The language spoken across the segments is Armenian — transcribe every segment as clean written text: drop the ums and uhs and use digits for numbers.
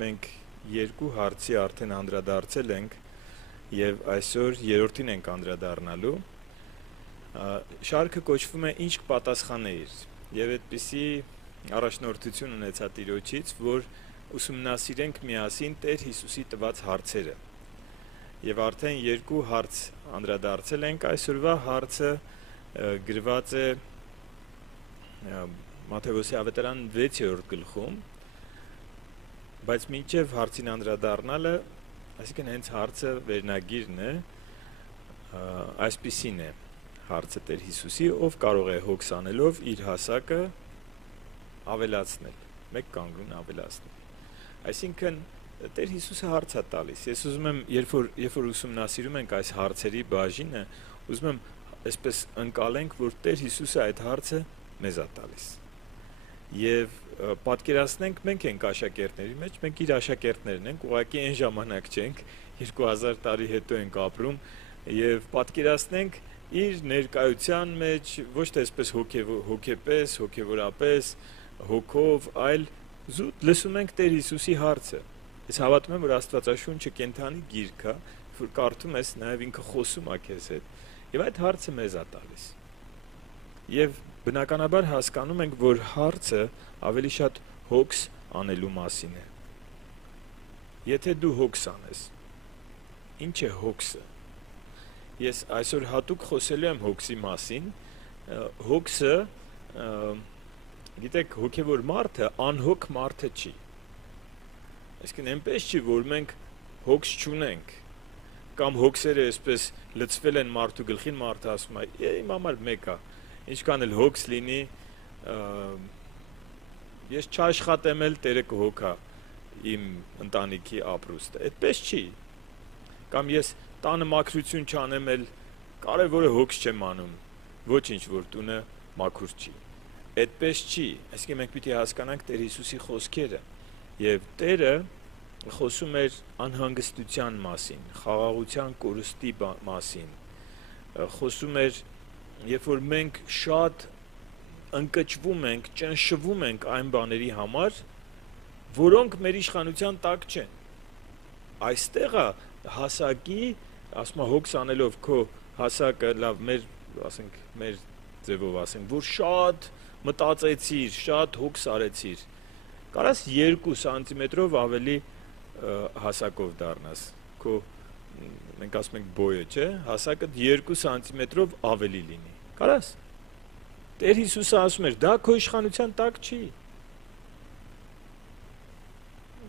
մենք երկու հարցի արդեն անդրադարձել ենք եւ այսօր երրորդին ենք անդրադառնալու։ Շարքը կոչվում է «Ինչ կպատասխանեիր» եւ այդպիսի առաջնորդություն ունեցա Տիրոջից, որ ուսումնասիրենք միասին Տեր Հիսուսի տված հարցերը։ Եվ արդեն երկու հարց անդրադարձել ենք, այսօրվա հարցը գրված է Մատթեոսի ավետարան 6-րդ գլխում, բայց մինչև հարցին անդրադառնալը, այսինքն հենց հարցը վերնագիրն է, այսպիսին է հարցը Տեր Հիսուսի, ով կարող է հոգս անելով իր հասակը ավելացնել, մեկ կանգուն ավելացնել։ Այսինքն Տեր Հիսուսը հարց է տալիս։ Ես ուզում եմ, երբ որ ուսումնասիրում ենք այս հարցերի բաժինը, ուզում եմ այսպես ընկալենք, որ Տեր Հիսուսը այդ հարցը մեզ է տալիս։ Եվ պատկերացնենք, մենք ենք աշակերտների մեջ, մենք իր աշակերտներն ենք, ուղղակի այն ժամանակ չենք, 2000 տարի հետո ենք ապրում, եւ պատկերացնենք իր ներկայության մեջ ոչ թե այսպես հոգեպես, հոգեվորապես, հոգով, այլ զուտ լսում ենք Տեր Հիսուսի հարցը։ Ես հավատում եմ, որ Աստվածաշունչը կենդանի գիրք է, որ կարդում ես, նաեւ ինքը խոսում է քեզ հետ։ Եվ այդ հարցը մեզ է տալիս։ Եվ բնականաբար հասկանում ենք, որ հարցը ավելի շատ հոգս անելու մասին է։ Եթե դու հոգս անես, ինչ է հոգսը։ Ես այսօր հատուկ խոսելու եմ հոգսի մասին։ Հոգսը, գիտեք, հոգևոր մարդը անհոգ մարդը չի։ Այսինքն այնպես չի, որ մենք հոգս չունենք, կամ հոգսերը այսպես լցվել են մարդու գլխին, մարդը ասում է, իմ համար մեկ է, ինչքան էլ հոգս լինի, ես չաշխատեմ էլ Տերը կհոգա իմ ընտանիքի ապրուստը։ Այդպես չի։ Կամ ես տանը մաքրություն չանեմ էլ կարևորը հոգս չեմ անում, ոչինչ որ տունը մաքուր չի։ Այդպես չի։ Այսինքն մենք պիտի հասկանանք Տեր Հիսուսի խոսքերը, եւ Տերը խոսում էր անհանգստության մասին, խաղաղության կորստի մասին, խոսում էր, երբ որ մենք շատ ընկճվում ենք, ճնշվում ենք այն բաների համար, որոնք մեր իշխանության տակ չեն։ Այստեղ է հասակի, ասում հոգս անելով քո հասակը լավ մեր ձևով ասենք, որ շատ մտածեցիր, շատ հոգս արեցիր, կարաս 2 սանտիմետրով ավելի հասակով դառնաս, քո մենք ասում ենք բոյը, չէ, հասակը 2 սանտիմետրով ավելի լինի, կարաս։ Տեր Հիսուսը ասում էր, դա քո իշխանության տակ չի։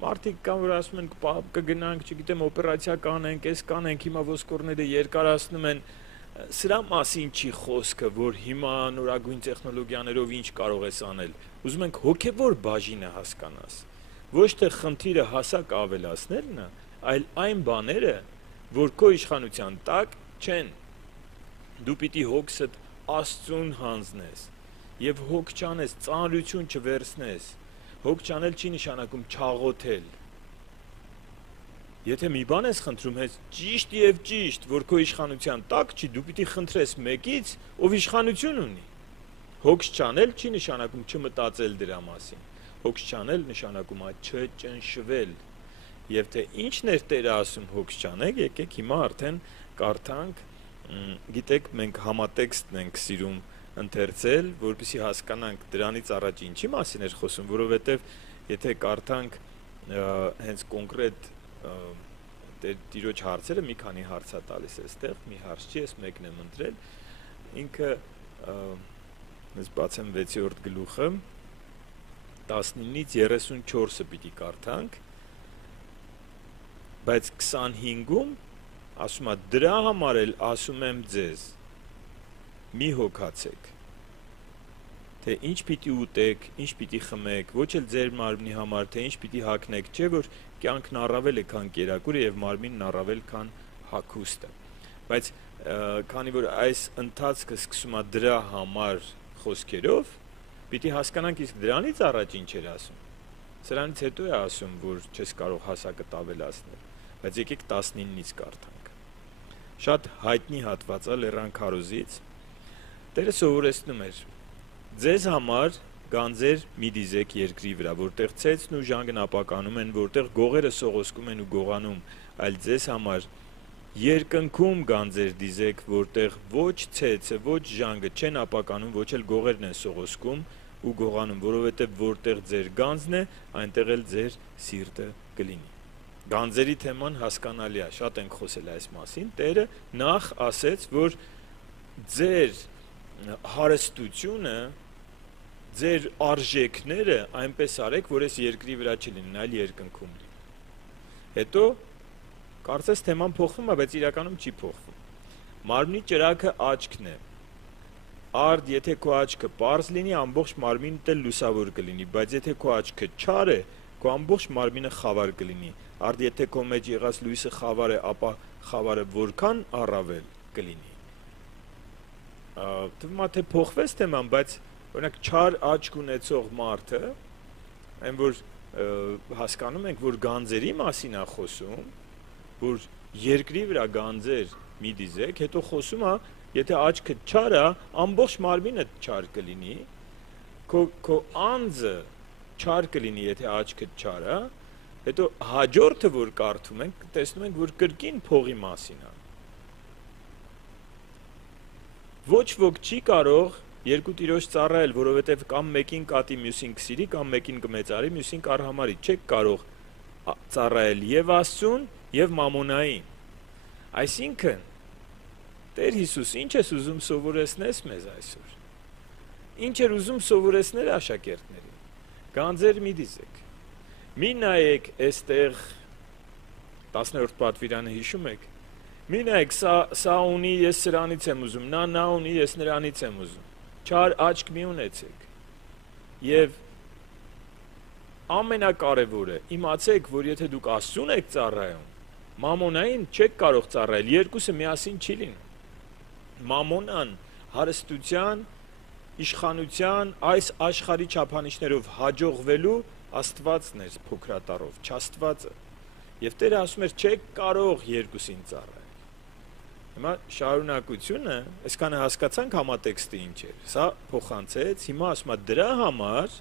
Մարդիկ կան, որ ասում են, կգնանք, չգիտեմ, օպերացիա կանենք, այս կանենք, հիմա ոսկորները երկարացնում են, սրա մասին չի խոսքը, որ հիմա նորագույն տեխնոլոգիաներով ինչ կարող ես անել։ Ուզում ենք հոգևոր բաժինը հասկանաս։ Ոչ թե խնդիրը հասակ ավելացնելն է, այլ այն բաները, որ քո իշխանության տակ չեն։ Դու պիտի հոգսդ Աստծուն հանձնես եւ հոգ չանես, ծանրություն չվերցնես։ Հոգ չանել չի նշանակում չաղոթել։ Եթե մի բան ես խնդրում, հենց ճիշտ եւ ճիշտ, որ քո իշխանության տակ չի, դու պիտի խնդրես մեկից, ով իշխանություն ունի։ Հոգս չանել չի նշանակում չմտածել դրա մասին։ Հոգս չանել նշանակում է չճնշվել։ Եվ թե ինչն է Տերը ասում հոգս չանեք, եկեք հիմա արդեն կարդանք, գիտեք, մենք համատեքստն ենք սիրում ընթերցել, որպեսզի հասկանանք դրանից առաջ ինչի մասին էր խոսում, որովհետև եթե կարդանք հենց կոնկրետ Տիրոջ հարցերը, մի քանի հարց է տալիս այստեղ, մի հարց չի, ես մեկն եմ ընտրել, ինքը ես բացեմ 6-րդ գլուխը 19-ից 34-ը պիտի կարդանք, բայց 25-ում ասում է դրա համար էլ ասում եմ ձեզ մի հոգացեք, թե ինչ պիտի ուտեք, ինչ պիտի խմեք, ոչ էլ ձեր մարմնի համար, թե ինչ պիտի հագնեք, չէ որ կյանքն առավել է քան կերակուրը եւ մարմինն առավել քան հագուստը։ Բայց քանի որ այս ընթացքը սկսում է դրա համար խոսքերով, պիտի հասկանանք իսկ դրանից առաջ ինչ էր ասում։ Սրանից հետո է ասում, որ չես կարող հասակը ավելացնել, բայց եկեք 19-ից կարդանք։ Շատ հայտնի հատված է Լեռան քարոզից։ Տերը սովորեցնում էր. ձեզ համար գանձեր մի դիզեք երկրի վրա, որտեղ ցեցն ու ժանգն ապականում են, որտեղ գողերը սողոսկում են ու գողանում, այլ ձեզ համար երկնքում գանձեր դիզեք, որտեղ ոչ ցեցը, ոչ ժանգը չեն ապականում, ոչ էլ գողերն են սողոսկում ու գողանում, որովհետև որտեղ ձեր գանձն է, այնտեղ էլ ձեր սիրտը կլինի։ Գանձերի թեման հասկանալի է, շատ ենք խոսել այս մասին։ Տերը նախ ասեց, որ ձեր հարստությունը, ձեր արժեքները այնպես արեք, որ այս երկրի վրա չլինեն, այլ երկնքում լինեն։ Հետո կարծես թեման փոխվում է, բայց իրականում չի փոխվում։ Մարմնի ճրագը աչքն է։ Արդ, եթե քո աչքը պարզ լինի, ամբողջ մարմինդ էլ լուսավոր կլինի, բայց եթե քո աչքը չար է, քո ամբողջ մարմինը խավար կլինի։ Արդ, եթե քո մեջ եղած լույսը խավար է, ապա խավարը որքան առավել կլինի։ Թվում է թե փոխվեց թեման, բայց օրինակ չար աչք ունեցող մարդը, այն որ հասկանում ենք, որ գանձերի մասին է խոսում, որ երկրի վրա գանձեր մի դիզեք, հետո խոսում է, եթե աչքը չար է, ամբողջ մարմինը չար կլինի, քո անձը չար կլինի, եթե աչքը չար է, հետո հաջորդը որ կարդում ենք, տեսնում ենք, որ կրկին փողի մասին է։ Ոչ ոք չի կարող երկու տիրոջ ծառայել, որովհետև կամ մեկին կատի, մյուսին կսիրի, կամ մեկին կմեծարի, մյուսին կարհամարի, չեք կարող ծառայել եւ Աստծուն, եւ մամոնային։ Այսինքն, Տեր Հիսուս, ինչ ես ուզում սովորեցնես մեզ այսօր։ Ինչ էր ուզում սովորեցնել աշակերտներին։ Գանձեր մի դիզեք։ Մի նայեք այստեղ 10-րդ պատվիրանը հիշում եք։ Մի նայեք, սա ունի, ես սրանից եմ ուզում, նա ունի, ես նրանից եմ ուզում։ Չար աչք մի ունեցեք։ Եվ ամենակարևորը, իմացեք, որ եթե դուք Աստծուն եք ծառայում, մամոնային չեք կարող ծառայել, երկուսը միասին չի լինում։ Մամոնան հարստության, իշխանության, այս աշխարհի չափանիշներով հաջողվելու Աստվածն էր փոքրատառով, չաստվածը։ Եվ Տերը ասում էր, չեք կարող երկուսին ծառայել։ Հիմա շարունակությունը, այսքանը հասկացանք համատեքստը ինչ էր։ Սա փոխանցեց, հիմա ասում է դրա համար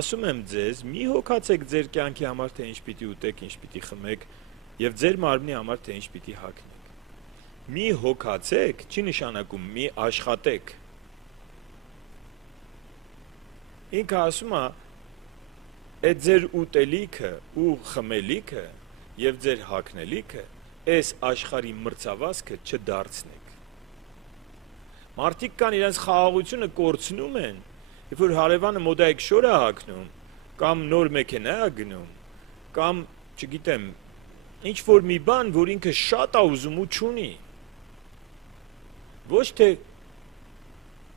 ասում եմ ձեզ, մի հոգացեք ձեր կյանքի համար, թե ինչ պիտի ուտեք, ինչ պիտի խմեք, եւ ձեր մարմնի համար, թե ինչ պիտի հագնեք։ Մի հոգացեք չի նշանակում մի աշխատեք։ Ինքը ասում է, այդ ձեր ուտելիքը ու խմելիքը եւ ձեր հագնելիքը այս աշխարհի մրցավազքը չդարձնեք։ Մարդիկ կան իրենց խաղաղությունը կորցնում են, երբ որ հարևանը մոդայիկ շոր է հագնում, կամ նոր մեքենա է գնում, կամ, չգիտեմ, ինչ որ մի բան, որ ինքը շատ է ուզում ու չունի։ Ոչ թե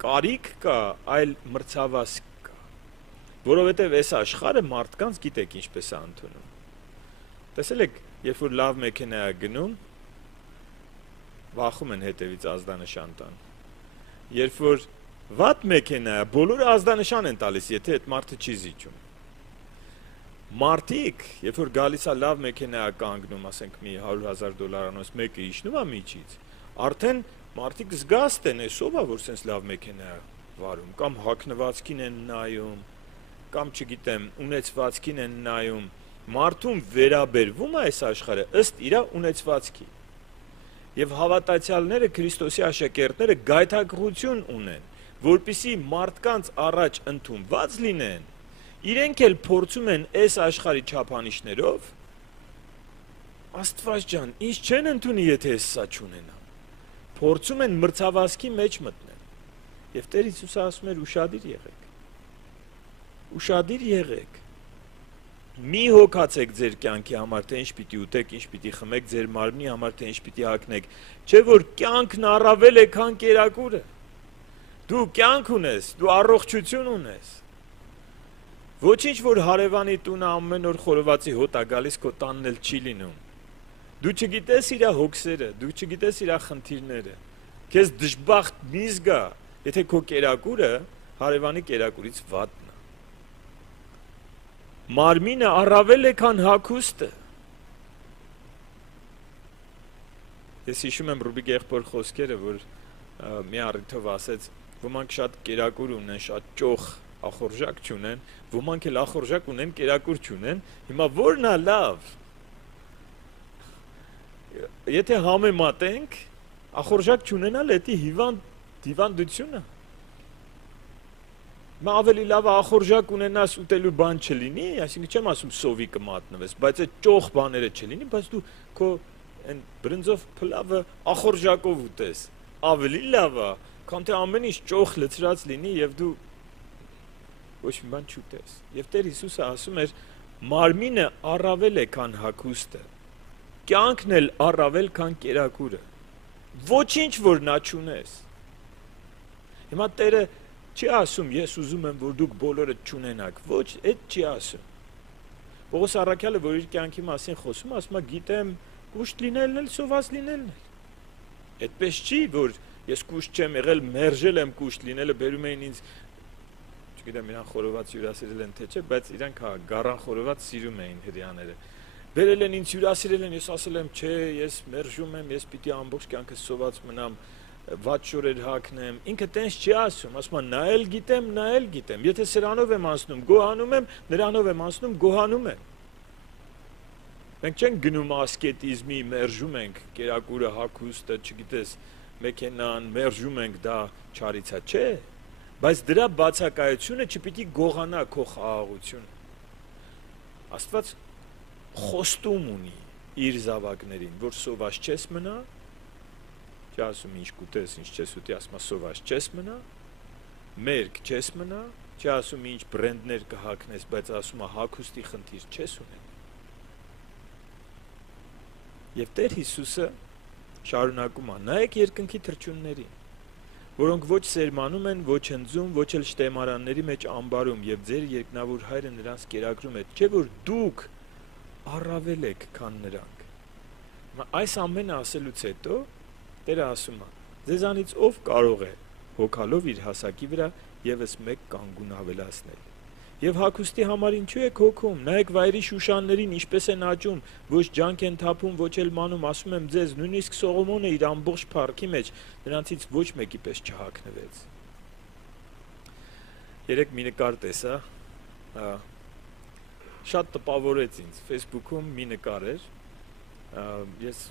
կարիք կա, այլ մրցավազք կա։ Որովհետև այս աշխարհը մարդկանց գիտեք ինչպես է ընդունում։ Տեսել եք, երբ որ լավ մեքենա է գնում, վախում են հետևից ազդանշան տան։ Երբ որ վատ մեքենա է, բոլորը ազդանշան են տալիս, եթե այդ մարդը չի զիջում։ Մարդիկ, երբ որ գալիս է լավ մեքենա է կանգնում, ասենք մի $100,000 մեկը իջնում է միջից, արդեն մարդիկ զգաստ են, ով է որ sense լավ մեքենա է վարում, կամ հագնվածքին են նայում, կամ չգիտեմ, ունեցվածքին են նայում։ Մարդուն վերաբերվում է այս աշխարհը ըստ իր ունեցվածքի։ Եվ հավատացյալները, Քրիստոսի աշակերտները գայթակղություն ունեն, որպեսզի մարդկանց առաջ ընդունված լինեն, իրենք էլ փորձում են այս աշխարհի չափանիշներով, Աստված ջան, ինչ չեն ընդունի, եթե սա չունենան։ Փորձում են մրցավազքի մեջ մտնել։ Եվ Տեր Հիսուսը ասում էր՝ ուշադիր եղեք։ Ուշադիր եղեք։ Մի հոգացեք ձեր կյանքի համար, թե ինչ պիտի ուտեք, ինչ պիտի խմեք, ձեր մարմնի համար, թե ինչ պիտի հագնեք, չէ որ կյանքն առավել է, քան կերակուրը։ Դու կյանք ունես, դու առողջություն ունես։ Ոչինչ որ հարևանի տունը ամեն օր խորովածի հոտ է գալիս, քո տանն էլ չի լինում։ Դու չգիտես իր հոգսերը, դու չգիտես իր խնդիրները։ Քեզ դժբախտ մի զգա, եթե քո կերակուրը հարևանի կերակուրից վատն է։ Մարմինը առավել է, քան հագուստը։ Ես հիշում եմ Ռուբիկ եղբոր խոսքերը, որ մի առիթով ասեց, ոմանք շատ կերակուր ունեն, շատ ճոխ ախորժակ չունեն, ոմանք էլ ախորժակ ունեն, կերակուր չունեն, հիմա որն է լավ։ Եթե համեմատենք, ախորժակ չունենալ էդի հիվանդությունը։ Հիմա ավելի լավ է ախորժակ ունենաս ուտելու բան չլինի, այսինքն չեմ ասում սովի կմատնվես, բայց այդ ճոխ բաները չլինի, բայց դու քո այն բրնձով փլավը ախորժակով ուտես, ավելի լավ է, քան թե ամեն ինչ ճոխ լցրած լինի եւ դու ոչ մի բան չուտես։ Եվ Տեր Հիսուսը ասում էր, մարմինը առավել է, քան հագուստը, կյանքն էլ առավել, քան կերակուրը։ Ոչինչ որ նա չունես։ Հիմա Տերը չի ասում, ես ուզում եմ, որ դուք բոլորը չունենաք, ոչ, այդ չի ասում։ Պողոս առաքյալը, որ իր կյանքի մասին խոսում, ասում է, գիտեմ, կուշտ լինելն էլ, սոված լինելն էլ։ Այդպես չի, որ ես կուշտ չեմ եղել, մերժել եմ կուշտ լինելը, բերում էին ինձ, չգիտեմ, իրան խորոված հյուրասիրել են թե չէ, բայց իրանք գառան խորոված սիրում էին հրեաները։ Բերել են ինձ հյուրասիրել են, ես ասել եմ, չէ, ես մերժում եմ, ես պիտի ամբողջ կյանքս սոված մնամ, վատ շորեր հագնեմ, ինքը տենց չի ասում, ասում է, նա էլ գիտեմ, եթե սրանով եմ անցնում, գոհանում եմ, նրանով եմ անցնում, գոհանում եմ։ Մենք չենք գնում ասկետիզմի, մերժում ենք կերակուրը, հագուստը, չգիտես, մեքենան, մերժում ենք դա չարիցա, չէ, բայց դրա բացակայությունը չպիտի գողանա քո խաղաղությունը։ Աստված խոստում ունի իր զավակներին, որ սոված չես մնա, չի ասում ինչ կուտես, ինչ չես ուտի, ասում է սոված չես մնա, մերկ չես մնա, չի ասում ինչ բրենդներ կհագնես, բայց ասում է հագուստի խնդիր չես ունենա։ Եվ Տեր Հիսուսը շարունակում է, նայեք երկնքի թռչուններին, որոնք ոչ սերմանում են, ոչ հնձում, ոչ էլ շտեմարանների մեջ ամբարում, եւ ձեր երկնավոր Հայրը նրանց կերակրում է, չէ՞ որ դուք առավել եք, քան նրանք։ Այս ամենը ասելուց հետո Տերը ասում է, ձեզանից ով կարող է հոգալով իր հասակի վրա եւս մեկ կանգուն ավելացնել։ Եվ հագուստի համար ինչու եք հոգում, նայեք վայրի շուշաններին ինչպես են աճում, ոչ ջանք են թափում, ոչ էլ մանում, ասում եմ ձեզ, նույնիսկ Սողոմոնը իր ամբողջ փառքի մեջ նրանցից ոչ մեկի պես չհագնվեց։ Երեք մի նկար տեսա, շատ տպավորեց ինձ, Facebook-ում մի նկար էր, ես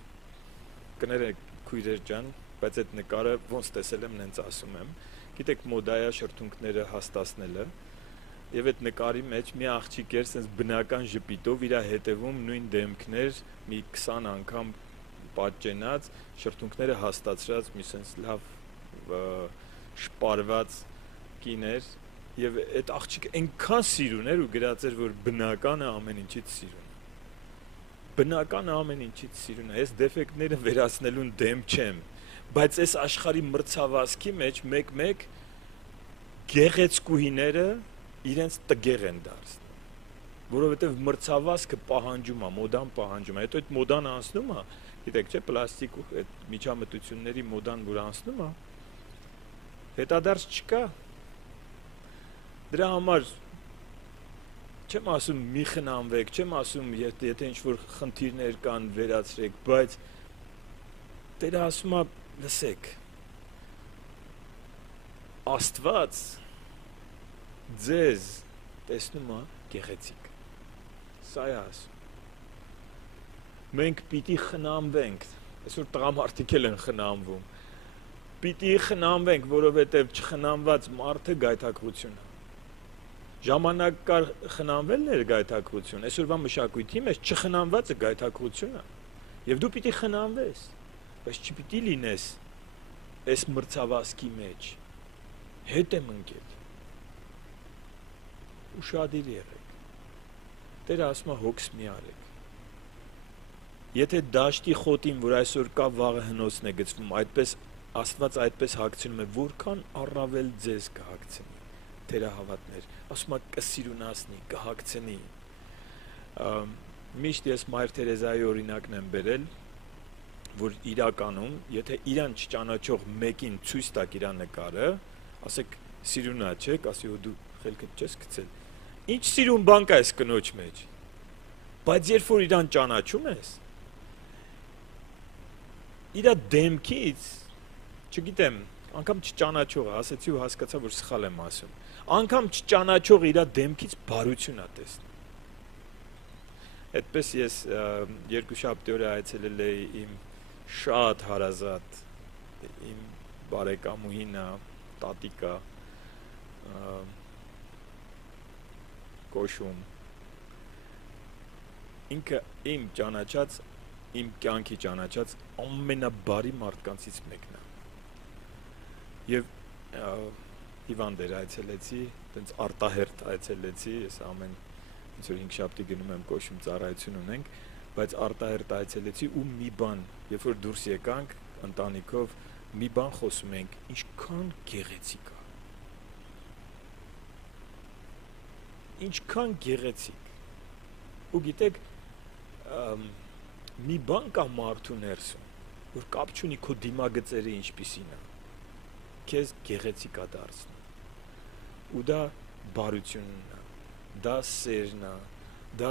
կներեք քույրեր ջան, բայց այդ նկարը ոնց տեսել եմ, նենց ասում եմ, գիտեք մոդայա շրթունքները հաստացնելը, եւ այդ նկարի մեջ մի աղջիկ էր sense բնական ժպիտով իր հետևում նույն դեմքներ մի 20 անգամ պատճենած շրթունքները հաստացրած մի sense լավ շպարված կիներ եւ այդ աղջիկը այնքան սիրուն էր ու գրած էր որ բնականը ամեն ինչից սիրուն է բնականը ամեն ինչից սիրուն է ես դեֆեկտները վերացնելուն դեմ չեմ բայց այս աշխարհի մրցավազքի մեջ մեկ գեղեցկուհիները իրենց տգեղ են դարձնում, որովհետև մրցավազքը պահանջում է, մոդան պահանջում է, հետո այդ մոդան անցնում է, գիտեք չէ, պլաստիկ ու այդ միջամտությունների մոդան, որ անցնում է, հետադարձ չկա, դրա համար չեմ ասում մի խնամվեք, չեմ ասում եթե ինչ-որ խնդիրներ կան վերացրեք, բայց Տերը ասում է, լսեք, Աստված ձեզ տեսնում է գեղեցիկ, սա է ասում, մենք պիտի խնամվենք, այսօր տղամարդիկ էլ են խնամվում, պիտի խնամվենք, որովհետև չխնամված մարդը գայթակղություն է, ժամանակ կար խնամվելն էր գայթակղություն, այսօրվա մշակույթի մեջ չխնամվածը գայթակղություն է, և դու պիտի խնամվես, բայց չպիտի լինես այս մրցավազքի մեջ, հետ եմ ընկել, ուշադիր եղեք, Տերը ասում է հոգս մի արեք, եթե դաշտի խոտին, որ այսօր կա վաղը հնոցն է գծվում, այդպես Աստված այդպես հագցնում է, որքան առավել ձեզ կհագցնի, թերահավատներ, ասում է կսիրունացնի, կհագցնի, միշտ ես Մայր Թերեզայի օրինակն եմ բերել, որ իրականում, եթե իրան չճանաչող մեկին ցույց տակ իր նկարը, ասեք սիրունա չեք, ասի դու խելքդ չես գցել, ինչ սիրուն բան կա այս կնոջ մեջ, բայց երբ որ իրան ճանաչում ես, իր դեմքից, չգիտեմ, անգամ չճանաչողը, ասեցի ու հասկացա, որ սխալ եմ ասում, անգամ չճանաչող իր դեմքից բարություն է տեսնում։ Այդպես ես երկուշաբթի օրը այցելել էի իմ շատ հարազատ իմ բարեկամուհինա, տատիկա կոշում։ Ինքը իմ ճանաչած, իմ կյանքի ճանաչած ամենաբարի մարդկանցից մեկն է։ Եվ հիվանդ էր այցելեցի, տենց արտահերթ այցելեցի, ես ամեն ինչ որ 5 շաբթի գնում եմ կոշում ծառայություն ունենք, բայց արտահերթ այցելեցի ու մի բան, երբ որ դուրս եկանք ընտանիքով, մի բան խոսում ենք, ինչքան գեղեցիկ է։ Ինչքան գեղեցիկ։ Ու գիտեք, մի բան կա մարդու ներսում, որ կապ չունի քո դիմագծերը ինչպիսին է, քեզ գեղեցիկ է դարձնում։ Ու դա բարությունն է, դա սերն է, դա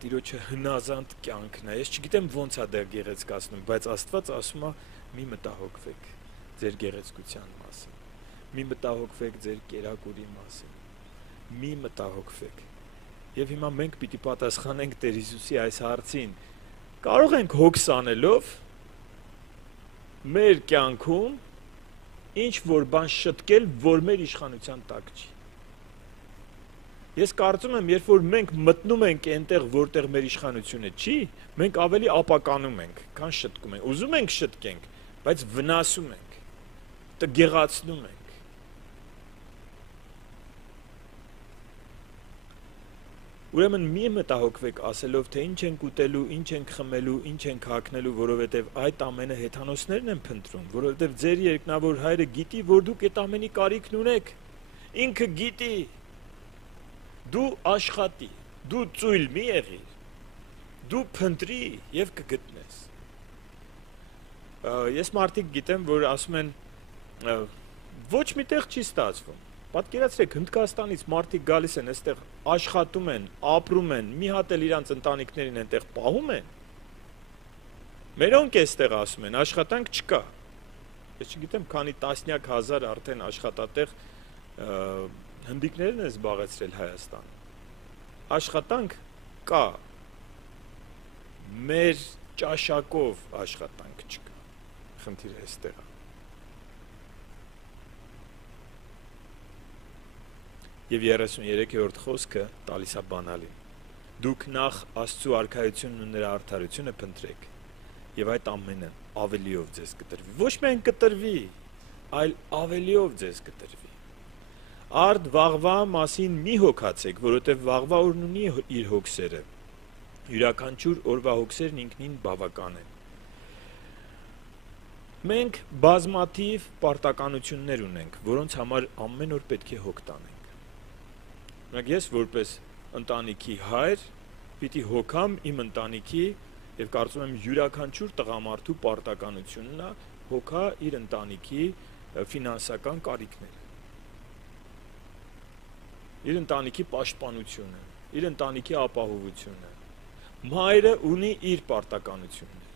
Տիրոջը հնազանդ կյանքն է։ Ես չգիտեմ ոնց է դա գեղեցկացնում, բայց Աստված ասում է՝ մի մտահոգվեք ձեր գեղեցկության մասին, մի մտահոգվեք ձեր կերակուրի մասին, մի մտահոգվեք։ Եվ հիմա մենք պիտի պատասխանենք Տեր Հիսուսի այս հարցին։ Կարող ենք հոգս անելով մեր կյանքում ինչ որ բան շտկել, որ մեր իշխանության տակ չի։ Ես կարծում եմ, երբ որ մենք մտնում ենք այնտեղ, որտեղ մեր իշխանությունը չի, մենք ավելի ապականում ենք, քան շտկում ենք։ Ուզում ենք շտկենք, բայց վնասում ենք, տգեղացնում ենք։ Ուրեմն մի մտահոգվեք ասելով, թե ինչ ենք ուտելու, ինչ ենք խմելու, ինչ ենք հագնելու, որովհետև այդ ամենը հեթանոսներն են փնտրում, որովհետև ձեր երկնավոր Հայրը գիտի, որ դուք այդ ամենի կարիքն ունեք։ Ինքը գիտի։ Դու աշխատի, դու ծույլ մի եղիր, դու փնտրի եւ կգտնես։ Ես մարդիկ գիտեմ, որ ասում են ոչ միտեղ չի ստացվում։ Պատկերացրեք, Հնդկաստանից մարդիկ գալիս են այստեղ, աշխատում են, ապրում են, մի հատ էլ իրանց ընտանիքներին այնտեղ պահում են։ Մերոնք էստեղ ասում են, աշխատանք չկա։ Ես չգիտեմ, քանի տասնյակ հազար արդեն աշխատատեղ հնդիկներն են զբաղեցրել Հայաստան։ Աշխատանք կա, մեր ճաշակով աշխատանք չկա, խնդիրը այստեղ է։ Եվ 33-րդ խոսքը տալիս է բանալին։ Դուք նախ Աստծու արքայությունն ու նրա արդարությունը փնտրեք, եւ այդ ամենը ավելիով ձեզ կտրվի։ Ոչ միայն կտրվի, այլ ավելիով ձեզ կտրվի։ Արդ վաղվա մասին մի հոգացեք, որովհետև վաղվա օրն ունի իր հոգսերը։ Յուրաքանչյուր օրվա հոգսերն ինքնին բավական են։ Մենք բազմաթիվ պարտականություններ ունենք, որոնց համար ամեն օր պետք է հոգ տանենք։ Ես որպես ընտանիքի հայր պիտի հոգամ իմ ընտանիքի եւ կարծում եմ յուրաքանչյուր տղամարդու պարտականությունն է հոգա իր ընտանիքի ֆինանսական կարիքները, իր ընտանիքի պաշտպանությունը, իր ընտանիքի ապահովությունը։ Մայրը ունի իր պարտականությունները։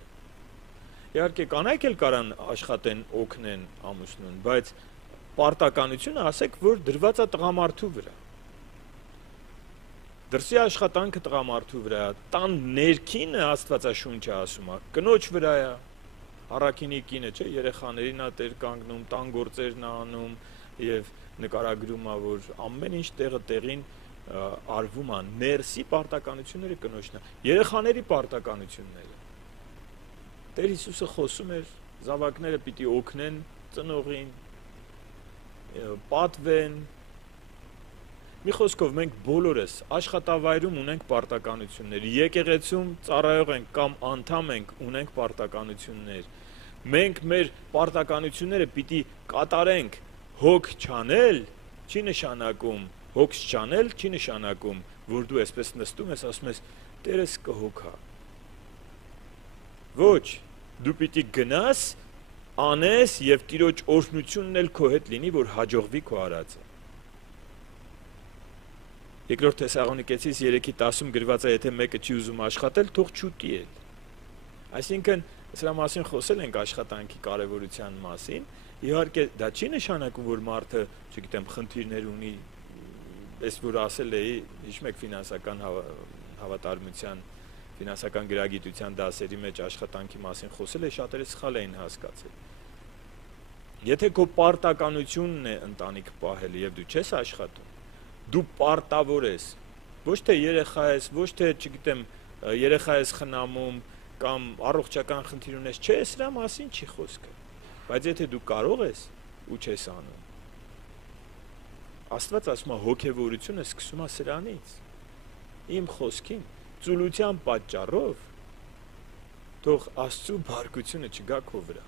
Իհարկե կանայք էլ կարան աշխատեն, օգնեն ամուսնուն, բայց պարտականությունը ասեք, որ դրված է տղամարդու վրա։ Դրսի աշխատանքը տղամարդու վրա է, տան ներքինը Աստվածաշունչը ասում է, կնոջ վրա է, առաքինի կինը, չէ, երեխաներին է տեր կանգնում, տան գործերն է անում եւ նկարագրում է, որ ամեն ինչ տեղը տեղին արվում է, ներսի պարտականությունները կնոջն է, երեխաների պարտականությունները։ Տեր Հիսուսը խոսում էր, զավակները պիտի օգնեն ծնողին, պատվեն։ Մի խոսքով մենք բոլորս աշխատավայրում ունենք պարտականություններ, եկեղեցում ծառայող ենք կամ անդամ ենք, ունենք պարտականություններ։ Մենք մեր պարտականությունները պիտի կատարենք, հոգ չանել չի նշանակում, հոգս չանել չի նշանակում, որ դու այսպես նստում ես, ասում ես Տերս կհոգա։ Ոչ, դու պիտի գնաս, անես եւ Տիրոջ օրհնությունն էլ քո հետ լինի, որ հաջողվի քո արածը։ Երկրորդ Թեսաղոնիկեցիս 3:10 գրված է, եթե մեկը չի ուզում աշխատել, թող չուտի էլ։ Այսինքն, սրա մասին խոսել ենք աշխատանքի կարևորության մասին, Իհարկե դա չի նշանակում, որ մարդը, չգիտեմ, խնդիրներ ունի, այս որ ասել էի, հիշում եք ֆինանսական հավատարմության, ֆինանսական գրագիտության դասերի մեջ աշխատանքի մասին խոսել է, շատերը սխալ էին հասկացել։ Եթե քո պարտականությունն է ընտանիք պահելը եւ դու չես աշխատում, դու պարտավոր ես, ոչ թե երեխա ես, ոչ թե, չգիտեմ, երեխա ես խնամում կամ առողջական խնդիր ունես, չէ, սրա մասին չի խոսքը։ Բայց եթե դու կարող ես ու չես անում, Աստված ասում է հոգևորությունը սկսում է սրանից։ Իմ խոսքին ծուլության պատճառով թող Աստծո բարկությունը չգա քո վրա։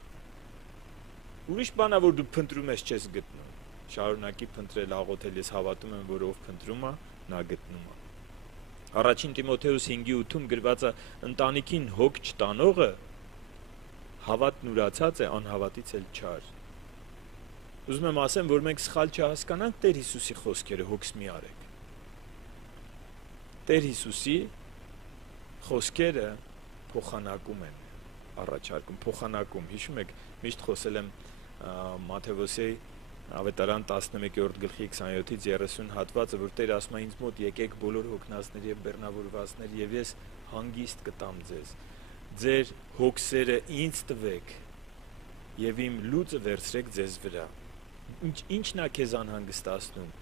Ուրիշ բան է, որ դու փնտրում ես, չես գտնում։ Շարունակի փնտրել, աղոթել, ես հավատում եմ, որ ով փնտրում է, նա գտնում է։ Առաջին Տիմոթեոս 5:8 գրված է. ընտանիքին հոգ չտանողը հավատն ուրացած է, անհավատից էլ չար։ Ուզում եմ ասեմ, որ մենք սխալ չհասկանանք Տեր Հիսուսի խոսքերը, հոգս մի արեք։ Տեր Հիսուսի խոսքերը փոխանակում են առաջարկում, փոխանակում։ Հիշում եք, միշտ խոսել եմ Մատթեոսի Ավետարան 11-րդ գլխի 27-ից 30 հատվածը, որ Տեր ասում է ինձ մոտ եկեք բոլոր հոգնածների եւ բեռնավորվածներ եւ ես հանգիստ կտամ ձեզ։ Ձեր հոգսերը ինձ տվեք եւ իմ լուծը վերցրեք ձեզ վրա։ Ինչն է քեզ անհանգստացնում։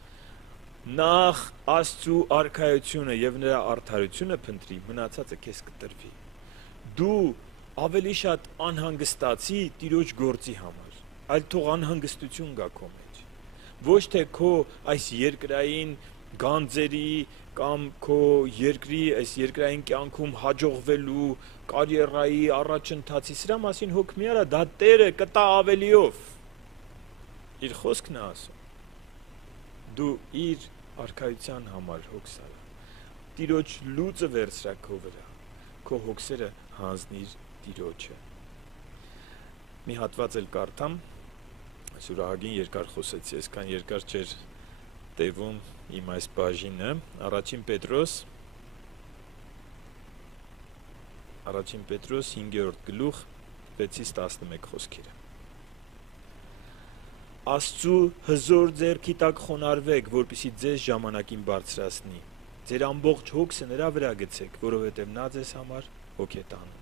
Նախ Աստծո արքայությունը եւ նրա արդարությունը փնտրի, մնացածը քեզ կտրվի։ Դու ավելի շատ անհանգստացի Տիրոջ գործի համար, այլ թող անհանգստություն գա քո մեջ։ Ոչ թե քո այս երկրային գանձերի կամ քո երկրի այս երկրային կյանքում հաջողվելու, կարիերայի առաջընթացի, սրա մասին հոգ մի արա, դա Տերը կտա ավելիով։ Իր խոսքն է ասում։ Դու իր արքայության համար հոգս արա։ Տիրոջ լուծը վերցրա քո վրա։ Քո հոգսերը հանձնիր Տիրոջը։ Մի հատված էլ կարդամ, սուրահագին երկար խոսեցի, այսքան երկար չէր տևում իմ այս բաժինը, առաջին Պետրոս 5-րդ գլուխ 6-ից 11 խոսքերը։ Աստծու հզոր ձեռքի տակ խոնարհվեք, որպեսզի ձեզ ժամանակին բարձրացնի։ Ձեր ամբողջ հոգսը նրա վրա գցեք, որովհետև նա ձեզ համար հոգ է տանում։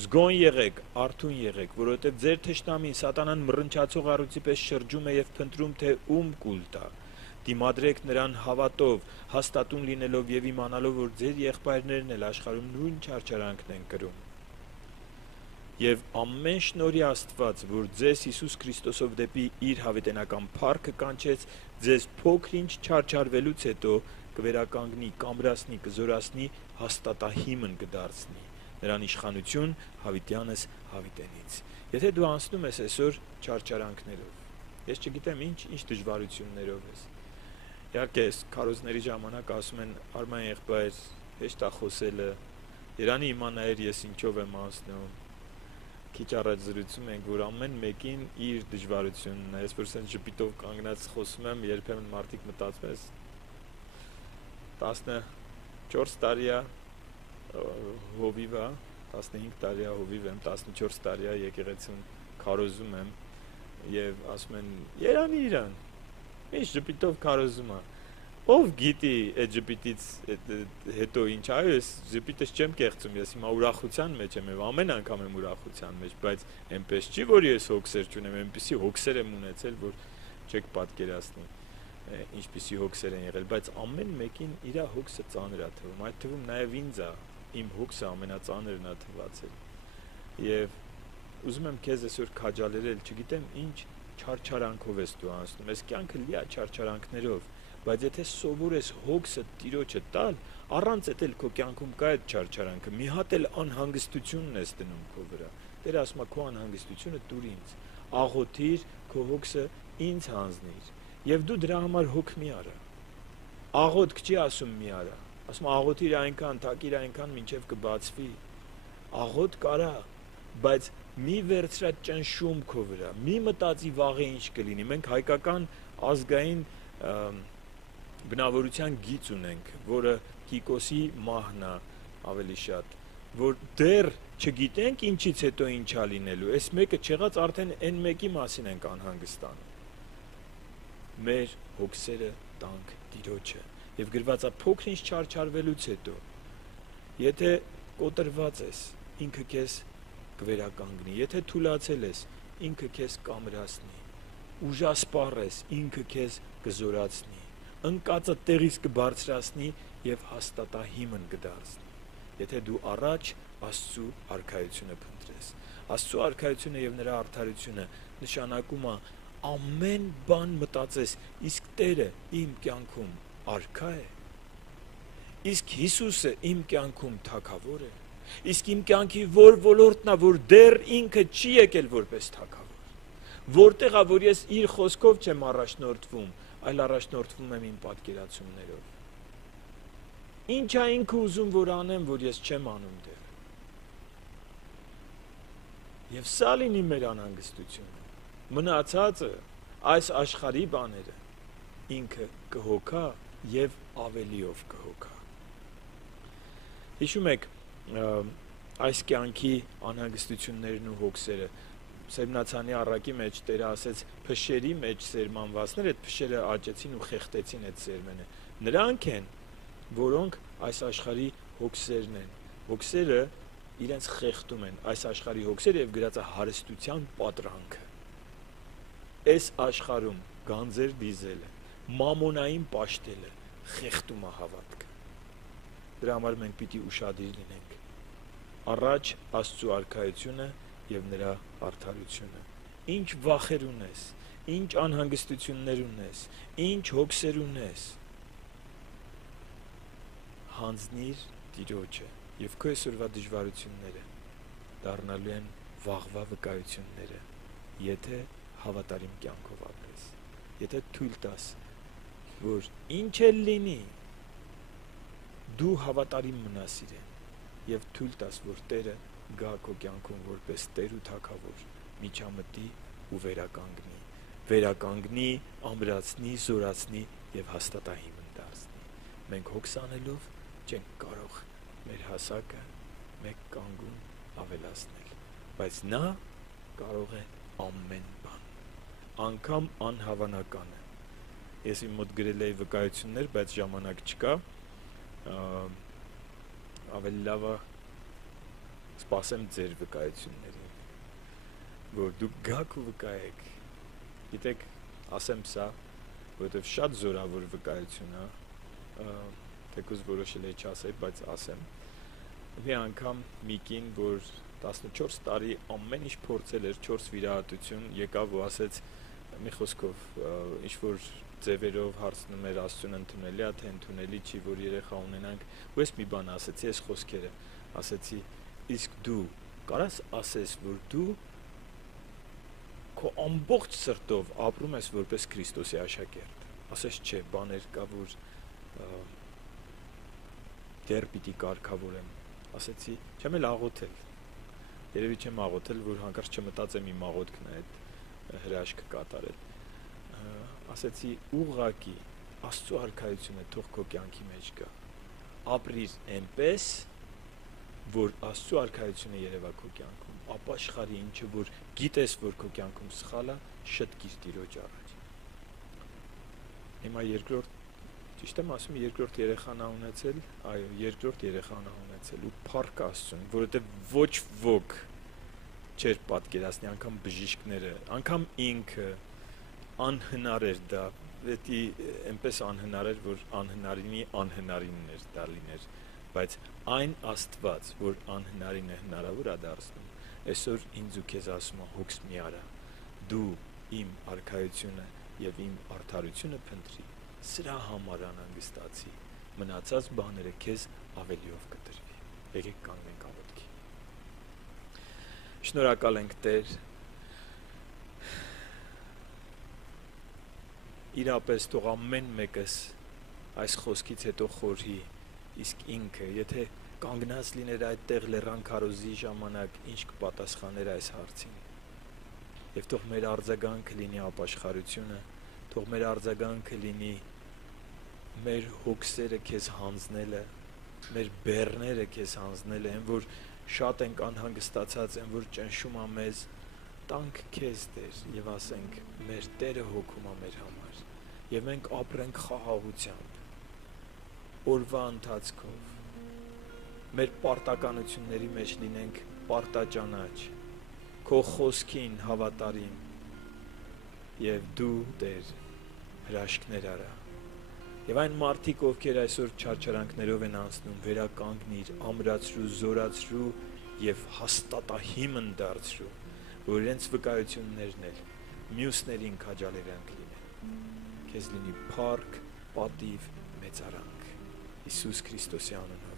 Զգոն եղեք, արթուն եղեք, որովհետև ձեր թշնամին սատանան մռնչացող առյուծի պես շրջում է եւ փնտրում, թե ում կուլ տա։ Դիմադրեք նրան հավատով, հաստատուն լինելով եւ իմանալով, որ ձեր եղբայրներն էլ աշխարհում նույն չարչարանքն են կրում։ Եվ ամեն շնորհի Աստված, որ ձեզ Հիսուս Քրիստոսով դեպի իր հավիտենական փառքը կանչեց, ձեզ փոքր-ինչ չարչարվելուց հետո կվերականգնի, կամրացնի, կզորացնի, հաստատահիմն կդարձնի։ Նրան իշխանություն հավիտյանս հավիտենից։ Եթե դու անցնում ես այսօր չարչարանքներով, ես չգիտեմ ինչ դժվարություններով ես։ Իհարկե, քարոզների ժամանակ ասում են Արման եղբայր, հեշտ է խոսելը, Երանի իմանայր ես ինչով եմ անցնում։ Քիչ առաջ զրուցում ենք, որ ամեն մեկին իր դժվարությունն է։ Ես որ ասեն ժպիտով կանգնած խոսում եմ, երբեմն մարդիկ մտածում ես 14 տարի է հովիվ է, 15 տարի է հովիվ եմ, 14 տարի է եկեղեցում քարոզում եմ եւ ասում են Երանի իրան։ Ինչ ժպիտով քարոզում է։ Ով գիտի այդ ժպիտից հետո ինչ, այո, ես ժպիտս չեմ կեղծում, ես հիմա ուրախության մեջ եմ եւ ամեն անգամ եմ ուրախության մեջ, բայց այնպես չի, որ ես հոգսեր չունեմ, այնպեսի հոգսեր եմ ունեցել, որ չեք պատկերացնի ինչպիսի հոգսեր են եղել, բայց ամեն մեկին իր հոգսը ծանր է թվում, այդ թվում նաեւ ինձ է, իմ հոգսը ամենածանրն է թվացել։ Եվ ուզում եմ քեզ այսօր քաջալերել, չգիտեմ ինչ չարչարանքով ես դու անցնում, այս կյանքը լի է չարչարանքներով, բայց եթե սովորես հոգսը Տիրոջը տալ, առանց էլ քո կյանքում կա այդ չարչարանքը, մի հատ էլ անհանգստությունն ես դնում քո վրա։ Տերը ասում է քո անհանգստությունը տուր ինձ, աղոթիր, քո հոգսը ինձ հանձնիր, եւ դու դրա համար հոգ մի արա։ Աղոթք չի ասում մի արա, ասում աղոթիր այնքան, թակիր այնքան, մինչև կբացվի։ Աղոթ կարա, բայց մի վերցրա ճնշում քո վրա, մի մտածի վաղը ինչ կլինի։ Մենք հայկական ազգային բնավորության գիծ ունենք, որը Կիկոսի մահն է ավելի շատ որ դեռ չգիտենք ինչից հետո ինչա լինելու, այս մեկը չեղած արդեն այն մեկի մասին ենք անհանգստանում։ Մեր հոգսերը տանք Տիրոջը, եւ գրված է փոքր ինչ չարչարվելուց հետո, եթե կոտրված ես, ինքը քեզ կվերականգնի, եթե թուլացել ես, ինքը քեզ կամրացնի, ուժասպառ ես, ինքը քեզ կզորացնի, ընկածը տեղից կբարձրացնի եւ հաստատահիմն կդարձնի։ Եթե դու առաջ Աստծո արքայությունը փնտրես, Աստծո արքայությունը եւ նրա արդարությունը նշանակում է ամեն բան մտածես, իսկ Տերը իմ կյանքում արքա է, իսկ Հիսուսը իմ կյանքում թագավոր է, իսկ իմ կյանքի որ ոլորտն է, որ դեռ ինքը չի եկել որպես թագավոր, որտեղ է, որ ես իր խոսքով չեմ առաջնորդվում, այլ առաջնորդվում եմ իմ պատկերացումներով։ Ինչ է ինքը ուզում որ անեմ, որ ես չեմ անում դեռ։ Եվ սա լինի մեր անհանգստությունը։ Մնացածը, այս աշխարհի բաները ինքը կհոգա եւ ավելիով կհոգա։ Հիշում եք այս կյանքի անհանգստություններն ու հոգսերը։ Սերմնացանի առակի մեջ Տերը ասեց փշերի մեջ սերմանվածներ, այդ փշերը աճեցին ու խեղտեցին այդ սերմենը։ Նրանք են, որոնք այս աշխարհի հոգսերն են։ Հոգսերը իրենց խեղդում են այս աշխարհի հոգսերը եւ գրած է հարստության պատրանքը։ Այս աշխարհում գանձեր դիզելը, մամոնային պաշտելը խեղդում է հավատքը։ Դրա համար մենք պիտի ուշադիր լինենք։ Առաջ Աստծո արքայությունը եւ նրա արդարությունը։ Ինչ վախեր ունես, ինչ անհանգստություններ ունես, ինչ հոգսեր ունես, հանձնիր Տիրոջը եւ քո այսօրվա դժվարությունները դառնալու են վաղվա վկայությունները, եթե հավատարիմ կյանքով ապրես, եթե թույլ տաս, որ ինչ էլ լինի, դու հավատարիմ մնաս իրեն եւ թույլ տաս, որ Տերը գա քո կյանքում որպես Տեր ու Թագավոր, միջամտի ու վերականգնի, ամրացնի, զորացնի եւ հաստատահիմն դարձնի։ Մենք հոգս անելով չենք կարող մեր հասակը մեկ կանգուն ավելացնել, բայց նա կարող է ամեն բան, անգամ անհավանականը։ Ես իմ մոտ գրել էի վկայություններ, բայց ժամանակ չկա, ավելի լավ է սպասեմ ձեր վկայություններին, որ դուք գաք ու վկայեք։ Գիտեք, ասեմ սա, որովհետև շատ զորավոր վկայություն է, թեկուզ որոշել էի չասել, բայց ասեմ։ Մի անգամ մի կին, որ 14 տարի ամեն ինչ փորձել էր, 4 վիրահատություն, եկավ ու ասեց, մի խոսքով, ինչ-որ ձևերով հարցնում էր Աստծուն ընդունելի է, թե ընդունելի չի, որ երեխա ունենանք, ու ես մի բան ասեցի, այս խոսքերը, ասեցի, իսկ դու կարաս ասես, որ դու քո ամբողջ սրտով ապրում ես որպես Քրիստոսի աշակերտ, ասես չէ, բաներ կա, որ դեռ պիտի կարգավորեմ, ասեցի, չեմ էլ աղոթել, երևի չեմ աղոթել, որ հանկարծ չմտածեմ իմ աղոթքն է այդ հրաշքը կատարել, ասեցի ուղղակի Աստծո արքայությունը թող քո կյանքի մեջ գա, ապրիր այնպես, որ Աստծո արքայությունը երևա քո կյանքում, ապաշխարի ինչը, որ գիտես, որ քո կյանքում սխալ է, շտկիր Տիրոջ առաջ։ Հիմա երկրորդ, ճիշտ եմ ասում, երկրորդ երեխան ունեցել, այո, երկրորդ երեխան ունեցել ու փառք Աստծուն, որովհետև ոչ ոք չէր պատկերացնի, անգամ բժիշկները, անգամ ինքը անհնար էր դա, դա այնպես անհնար էր, որ անհնարինն էր դա լիներ, բայց այն Աստված, որ անհնարինը հնարավոր է դարձնում, այսօր ինձ ու քեզ ասում է հոգս մի արա, դու իմ արքայությունը եւ իմ արդարությունը փնտրի, սրա համար անհանգստացի, մնացած բաները քեզ ավելիով կտրվի։ Եկեք կանգնենք աղոթքի։ Շնորհակալ ենք Տեր, իրապես թող ամեն մեկս այս խոսքից հետո խորհի, իսկ ինքը, եթե կանգնած լիներ այդտեղ լեռան քարոզի ժամանակ, ինչ կպատասխաներ այս հարցին։ Եվ թող մեր արձագանքը լինի ապաշխարությունը, թող մեր արձագանքը լինի մեր հոգսերը քեզ հանձնելը, մեր բեռները քեզ հանձնել են, որ շատ ենք անհանգստացած են, որ ճնշում ա մեզ, տանք քեզ Տեր եւ ասենք մեր Տերը հոգում ա մեր համար եւ մենք ապրենք խաղաղությամբ օրվա ընթացքով մեր պարտականությունների մեջ լինենք պարտաճանաչ քո խոսքին հավատարիմ եւ դու Տեր հրաշքներ արա եւ այն մարդիկ ովքեր այսօր չարչարանքներով են անցնում վերականգնիր ամրացրու զորացրու եւ հաստատահիմն դարձրու որ իրենց վկայություններն էլ մյուսներին քաջալերանք լինեն քեզ լինի փառք պատիվ մեծարանք Հիսուս Քրիստոսի անունով